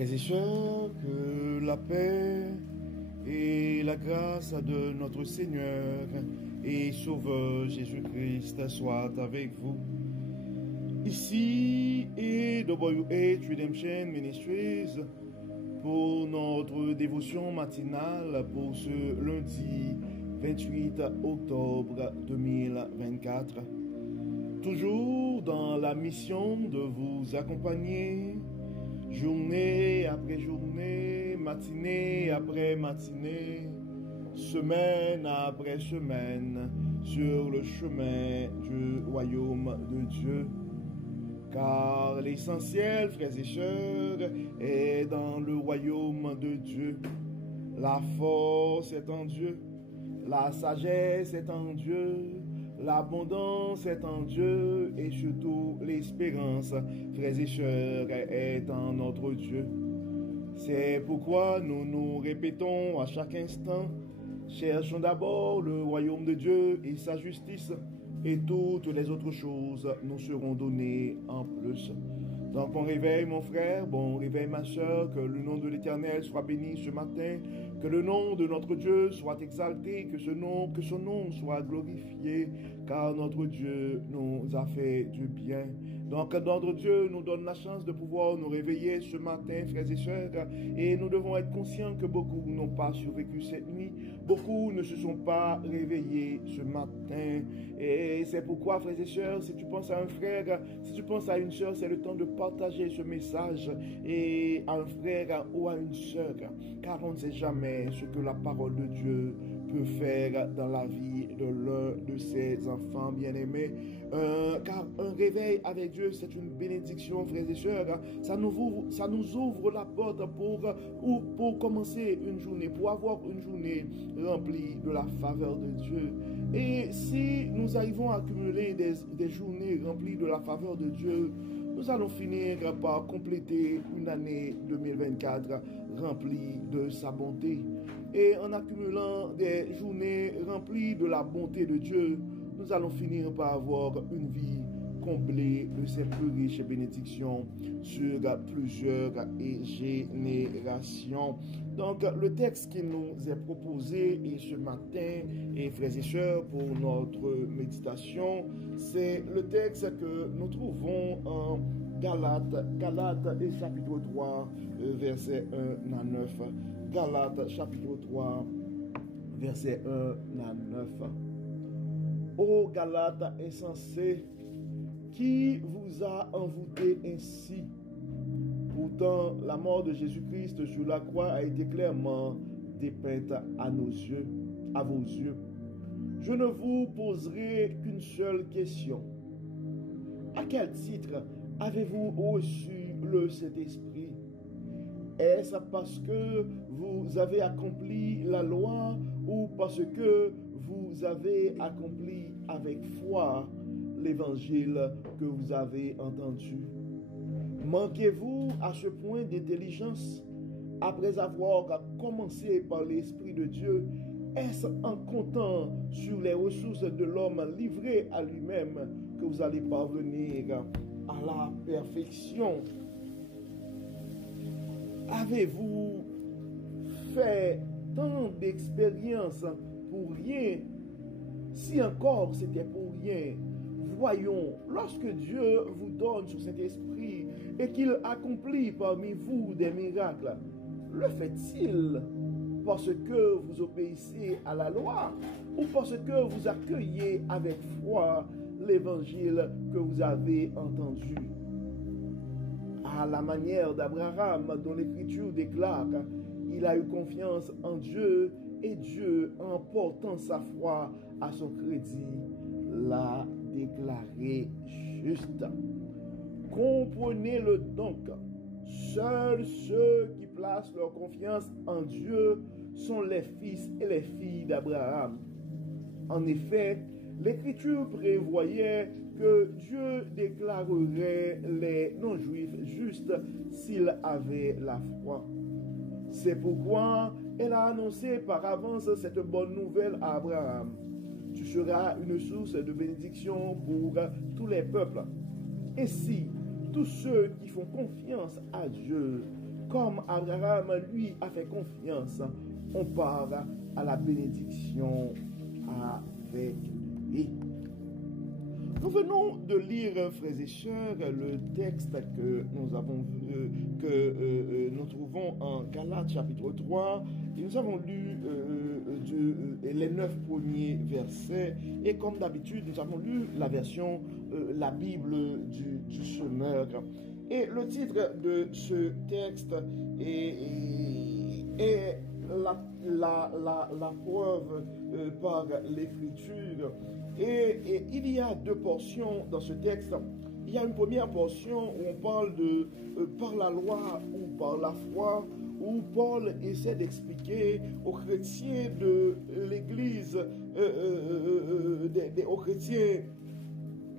Frères et sœurs, que la paix et la grâce de notre Seigneur et Sauveur Jésus-Christ soient avec vous. Ici est WH Redemption Ministries pour notre dévotion matinale pour ce lundi 28 octobre 2024. Toujours dans la mission de vous accompagner journée après journée, matinée après matinée, semaine après semaine, sur le chemin du royaume de Dieu. Car l'essentiel, frères et sœurs, est dans le royaume de Dieu. La force est en Dieu, la sagesse est en Dieu, l'abondance est en Dieu et surtout l'espérance, frères et sœurs, est en notre Dieu. C'est pourquoi nous nous répétons à chaque instant, cherchons d'abord le royaume de Dieu et sa justice, et toutes les autres choses nous seront données en plus. Donc bon réveil mon frère, bon réveil ma soeur, que le nom de l'Éternel soit béni ce matin, que le nom de notre Dieu soit exalté, que son nom soit glorifié, car notre Dieu nous a fait du bien. Donc notre Dieu nous donne la chance de pouvoir nous réveiller ce matin, frères et sœurs, et nous devons être conscients que beaucoup n'ont pas survécu cette nuit, beaucoup ne se sont pas réveillés ce matin, et c'est pourquoi, frères et sœurs, si tu penses à un frère, si tu penses à une sœur, c'est le temps de partager ce message et à un frère ou à une sœur, car on ne sait jamais ce que la parole de Dieu peut faire dans la vie de l'un de ses enfants bien-aimés. Car un réveil avec Dieu, c'est une bénédiction, frères et sœurs. Ça nous ouvre la porte pour commencer une journée, pour avoir une journée remplie de la faveur de Dieu. Et si nous arrivons à accumuler des journées remplies de la faveur de Dieu, nous allons finir par compléter une année 2024 remplie de sa bonté. Et en accumulant des journées remplies de la bonté de Dieu, nous allons finir par avoir une vie comblée de ses plus riches bénédictions sur plusieurs générations. Donc, le texte qui nous est proposé et ce matin, et frères et sœurs, pour notre méditation, c'est le texte que nous trouvons en Galates et chapitre 3, verset 1 à 9. Galates, chapitre 3, verset 1 à 9. Ô Galates insensés, qui vous a envoûté ainsi? Pourtant, la mort de Jésus-Christ sur la croix a été clairement dépeinte à nos yeux, à vos yeux. Je ne vous poserai qu'une seule question. À quel titre avez-vous reçu le Saint-Esprit? Est-ce parce que vous avez accompli la loi ou parce que vous avez accompli avec foi l'évangile que vous avez entendu? Manquez-vous à ce point d'intelligence? Après avoir commencé par l'Esprit de Dieu, est-ce en comptant sur les ressources de l'homme livré à lui-même que vous allez parvenir à la perfection? Avez-vous fait tant d'expériences pour rien? Si encore c'était pour rien, voyons, lorsque Dieu vous donne son Saint-Esprit et qu'il accomplit parmi vous des miracles, le fait-il parce que vous obéissez à la loi ou parce que vous accueillez avec foi l'évangile que vous avez entendu? À la manière d'Abraham, dont l'Écriture déclare qu'il a eu confiance en Dieu et Dieu, en portant sa foi à son crédit, l'a déclaré juste. Comprenez-le donc, seuls ceux qui placent leur confiance en Dieu sont les fils et les filles d'Abraham. En effet, l'Écriture prévoyait que Dieu déclarerait les non-juifs justes s'ils avaient la foi. C'est pourquoi elle a annoncé par avance cette bonne nouvelle à Abraham. Tu seras une source de bénédiction pour tous les peuples. Ainsi, tous ceux qui font confiance à Dieu comme Abraham, lui, a fait confiance, on part à la bénédiction avec lui. Nous venons de lire, frères et sœurs, le texte que nous avons vu, nous trouvons en Galates chapitre 3, et nous avons lu les 9 premiers versets, et comme d'habitude, nous avons lu la version, la Bible du semeur. Et le titre de ce texte est la preuve par l'écriture. Et il y a 2 portions dans ce texte. Il y a une première portion où on parle de par la loi ou par la foi, où Paul essaie d'expliquer aux chrétiens de l'Église, aux chrétiens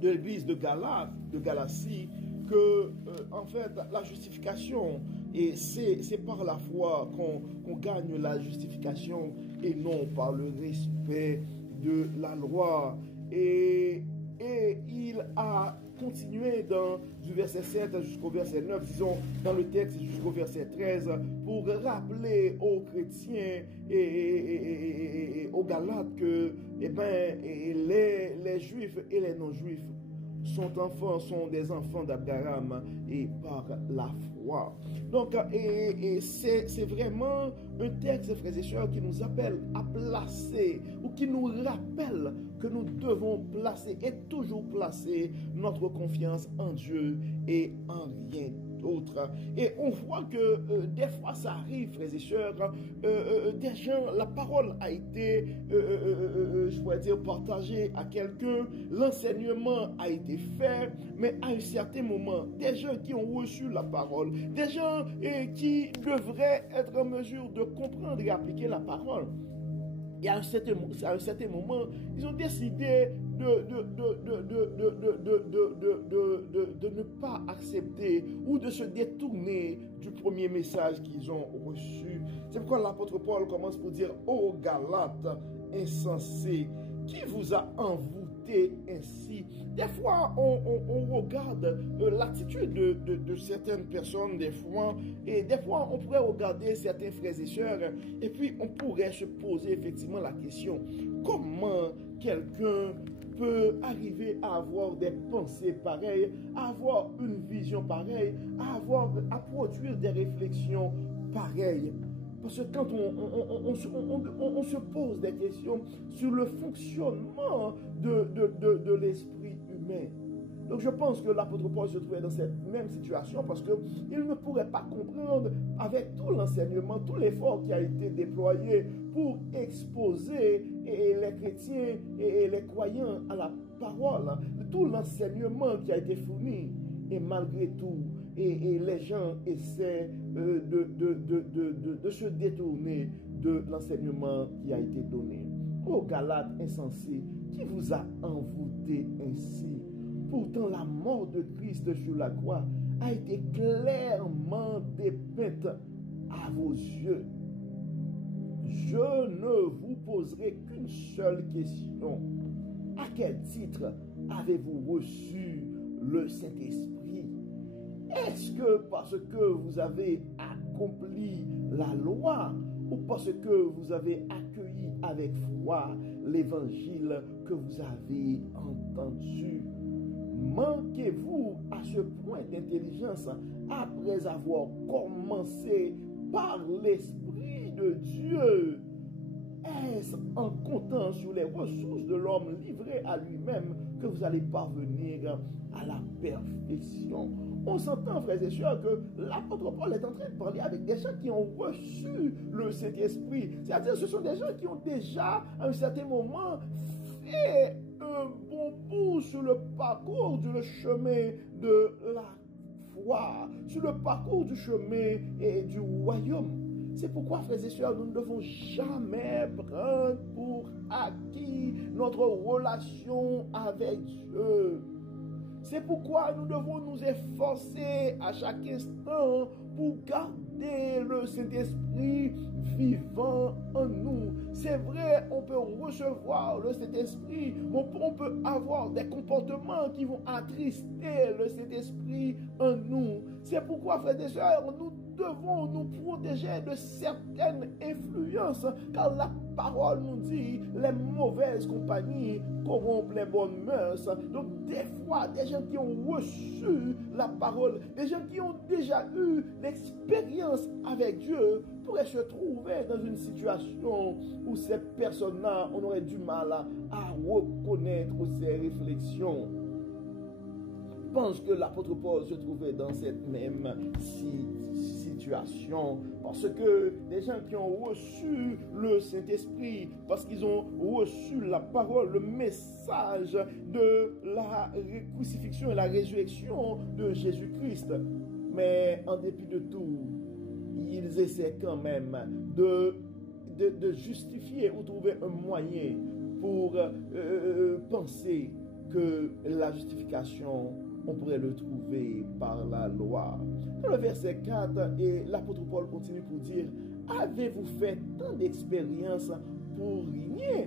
de l'Église de Galatie, que en fait la justification, et c'est par la foi qu'on gagne la justification et non par le respect de la loi. Et il a continué du verset 7 jusqu'au verset 9, disons dans le texte jusqu'au verset 13, pour rappeler aux chrétiens et aux Galates que les juifs et les non-juifs sont des enfants d'Abraham et par la foi. Donc, c'est vraiment un texte, frères et sœurs, qui nous appelle à placer, ou qui nous rappelle que nous devons placer et toujours placer notre confiance en Dieu et en rien d'autre. Et on voit que des fois ça arrive, frères et sœurs, des gens, la parole a été, je pourrais dire, partagée à quelqu'un, l'enseignement a été fait, mais à un certain moment, des gens qui ont reçu la parole, des gens qui devraient être en mesure de comprendre et appliquer la parole, et à un certain moment, ils ont décidé de ne pas accepter ou de se détourner du premier message qu'ils ont reçu. C'est pourquoi l'apôtre Paul commence pour dire: ô Galates insensés, qui vous a envoûté ainsi? Des fois, on regarde l'attitude de certaines personnes, des fois, et des fois, on pourrait regarder certains frères et sœurs, et puis on pourrait se poser effectivement la question: comment quelqu'un peut arriver à avoir des pensées pareilles, à avoir une vision pareille, à produire des réflexions pareilles? Parce que quand on se pose des questions sur le fonctionnement de l'esprit humain. Donc je pense que l'apôtre Paul se trouvait dans cette même situation parce qu'il ne pourrait pas comprendre, avec tout l'enseignement, tout l'effort qui a été déployé pour exposer les chrétiens et les croyants à la parole, tout l'enseignement qui a été fourni. Et malgré tout, et les gens essaient de se détourner de l'enseignement qui a été donné. Ô Galates insensés, qui vous a envoûté ainsi? Pourtant, la mort de Christ sur la croix a été clairement dépeinte à vos yeux. Je ne vous poserai qu'une seule question. À quel titre avez-vous reçu le Saint-Esprit? Est-ce que parce que vous avez accompli la loi ou parce que vous avez accueilli avec foi l'évangile que vous avez entendu? Manquez-vous à ce point d'intelligence après avoir commencé par l'Esprit de Dieu? Est-ce en comptant sur les ressources de l'homme livré à lui-même que vous allez parvenir à la perfection? On s'entend, frères et sœurs, que l'apôtre Paul est en train de parler avec des gens qui ont reçu le Saint-Esprit. C'est-à-dire, ce sont des gens qui ont déjà, à un certain moment, fait un bon bout sur le parcours du chemin de la foi, sur le parcours du chemin et du royaume. C'est pourquoi, frères et sœurs, nous ne devons jamais prendre pour acquis notre relation avec Dieu. C'est pourquoi nous devons nous efforcer à chaque instant pour garder garder le Saint-Esprit vivant en nous. C'est vrai, on peut recevoir le Saint-Esprit, on peut avoir des comportements qui vont attrister le Saint-Esprit en nous. C'est pourquoi, frères et sœurs, nous devons nous protéger de certaines influences, car la parole nous dit les mauvaises compagnies corrompent les bonnes mœurs. Donc des fois, des gens qui ont reçu la parole, des gens qui ont déjà eu l'expérience avec Dieu, pourraient se trouver dans une situation où ces personnes-là, on aurait du mal à reconnaître ces réflexions. Je pense que l'apôtre Paul se trouvait dans cette même situation, parce que des gens qui ont reçu le Saint-Esprit, parce qu'ils ont reçu la parole, le message de la crucifixion et la résurrection de Jésus-Christ, mais en dépit de tout, ils essaient quand même de justifier ou trouver un moyen pour penser que la justification, on pourrait le trouver par la loi. Dans le verset 4, et l'apôtre Paul continue pour dire, avez-vous fait tant d'expériences pour rien?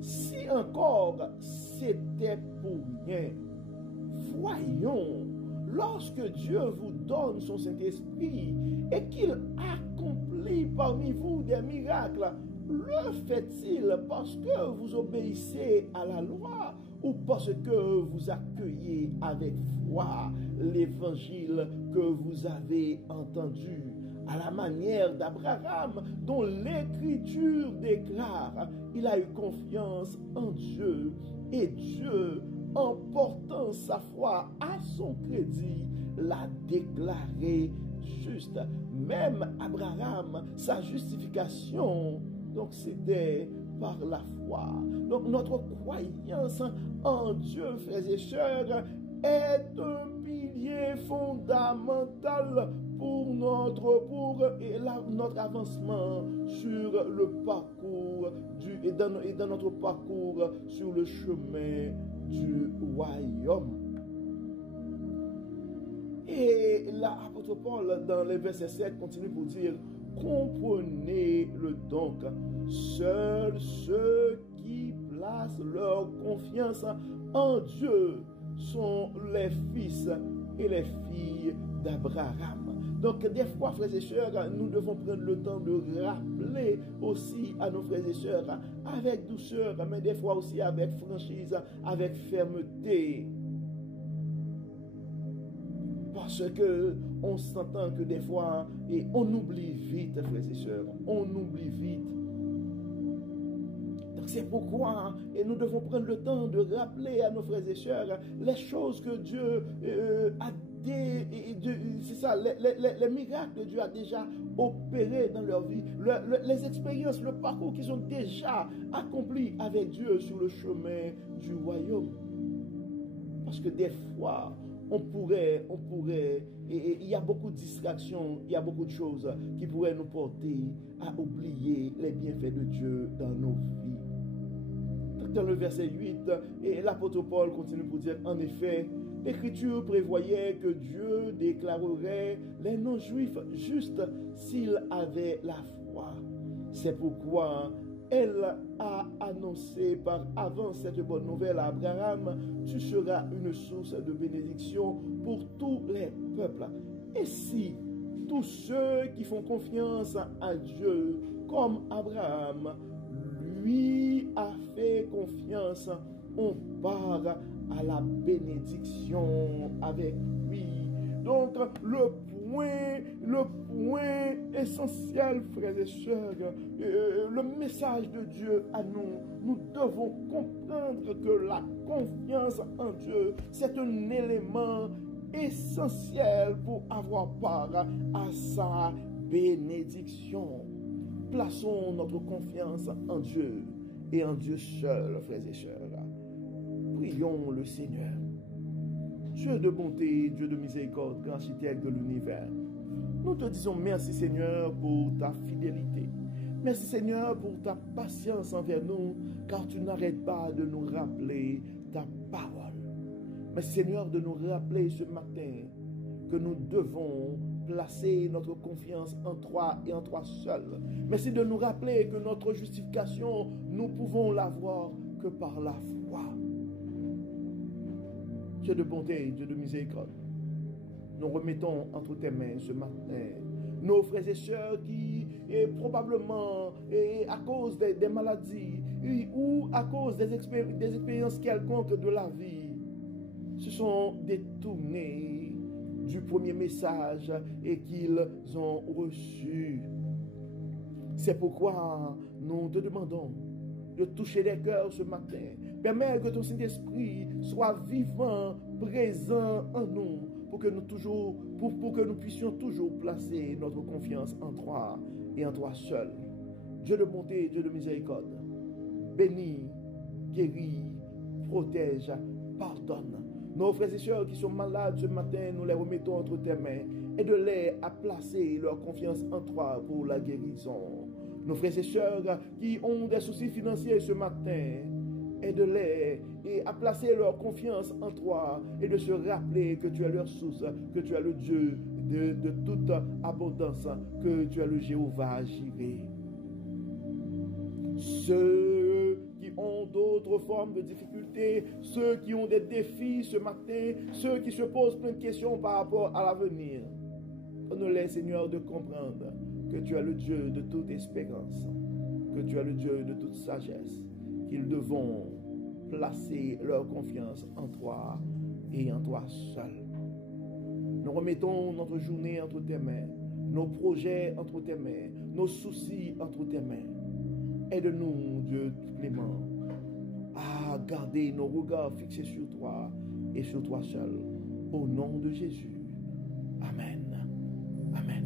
Si encore c'était pour rien, voyons, lorsque Dieu vous donne son Saint-Esprit et qu'il accomplit parmi vous des miracles, le fait-il parce que vous obéissez à la loi ou parce que vous accueillez avec foi l'évangile que vous avez entendu, à la manière d'Abraham, dont l'Écriture déclare, il a eu confiance en Dieu, et Dieu, en portant sa foi à son crédit, l'a déclaré juste. Même Abraham, sa justification, donc c'était par la foi. Donc notre croyance en Dieu, frères et sœurs, est un pilier fondamental pour notre avancement sur le parcours et dans notre parcours sur le chemin du royaume. Et l'apôtre Paul, dans le verset 7, continue pour dire, comprenez-le donc, seuls ceux qui placent leur confiance en Dieu sont les fils et les filles d'Abraham. Donc des fois, frères et sœurs, nous devons prendre le temps de rappeler aussi à nos frères et sœurs, avec douceur, mais des fois aussi avec franchise, avec fermeté. Parce que on s'entend que des fois, et on oublie vite, frères et sœurs, on oublie vite. Donc c'est pourquoi et nous devons prendre le temps de rappeler à nos frères et sœurs les choses que Dieu a c'est ça, les miracles que Dieu a déjà opérés dans leur vie, les expériences, le parcours qu'ils ont déjà accompli avec Dieu sur le chemin du royaume. Parce que des fois, on pourrait, et il y a beaucoup de distractions, il y a beaucoup de choses qui pourraient nous porter à oublier les bienfaits de Dieu dans nos vies. Dans le verset 8, et l'apôtre Paul continue pour dire, en effet, l'Écriture prévoyait que Dieu déclarerait les non-juifs justes s'ils avaient la foi. C'est pourquoi elle a annoncé par avance cette bonne nouvelle à Abraham, tu seras une source de bénédiction pour tous les peuples. Et si tous ceux qui font confiance à Dieu, comme Abraham, lui a fait confiance, on part à la bénédiction avec lui. Donc le point essentiel, frères et sœurs, le message de Dieu à nous, nous devons comprendre que la confiance en Dieu, c'est un élément essentiel pour avoir part à sa bénédiction. Plaçons notre confiance en Dieu et en Dieu seul, frères et sœurs. Prions le Seigneur. Dieu de bonté, Dieu de miséricorde, grand architecte de l'univers. Nous te disons merci Seigneur pour ta fidélité. Merci Seigneur pour ta patience envers nous, car tu n'arrêtes pas de nous rappeler ta parole. Merci Seigneur de nous rappeler ce matin que nous devons placer notre confiance en toi et en toi seul. Merci de nous rappeler que notre justification, nous pouvons l'avoir que par la foi. Dieu de bonté, Dieu de miséricorde, nous remettons entre tes mains ce matin nos frères et sœurs qui, probablement, à cause des maladies ou à cause des expériences quelconques de la vie, se sont détournés du premier message et qu'ils ont reçu. C'est pourquoi nous te demandons de toucher les cœurs ce matin. Permets que ton Saint-Esprit soit vivant, présent en nous, pour que nous puissions toujours placer notre confiance en toi et en toi seul. Dieu de bonté, Dieu de miséricorde, bénis, guéris, protège, pardonne. Nos frères et sœurs qui sont malades ce matin, nous les remettons entre tes mains. Aide-les à placer leur confiance en toi pour la guérison. Nos frères et sœurs qui ont des soucis financiers ce matin, aide-les à placer leur confiance en toi et de se rappeler que tu es leur source, que tu es le Dieu de toute abondance, que tu es le Jéhovah Jireh. Ceux qui ont d'autres formes de difficultés, ceux qui ont des défis ce matin, ceux qui se posent plein de questions par rapport à l'avenir, donne-les, Seigneur, de comprendre que tu es le Dieu de toute espérance, que tu es le Dieu de toute sagesse, qu'ils devront placer leur confiance en toi et en toi seul. Nous remettons notre journée entre tes mains, nos projets entre tes mains, nos soucis entre tes mains. Aide-nous, Dieu clément, à garder nos regards fixés sur toi et sur toi seul. Au nom de Jésus. Amen. Amen.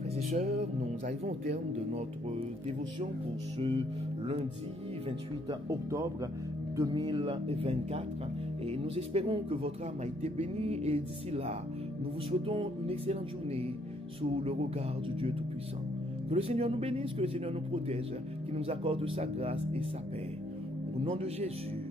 Frères et sœurs, nous arrivons au terme de notre dévotion pour ce lundi 28 octobre 2024 et nous espérons que votre âme a été bénie et d'ici là, nous vous souhaitons une excellente journée sous le regard du Dieu Tout-Puissant. Que le Seigneur nous bénisse, que le Seigneur nous protège, qu'il nous accorde sa grâce et sa paix. Au nom de Jésus.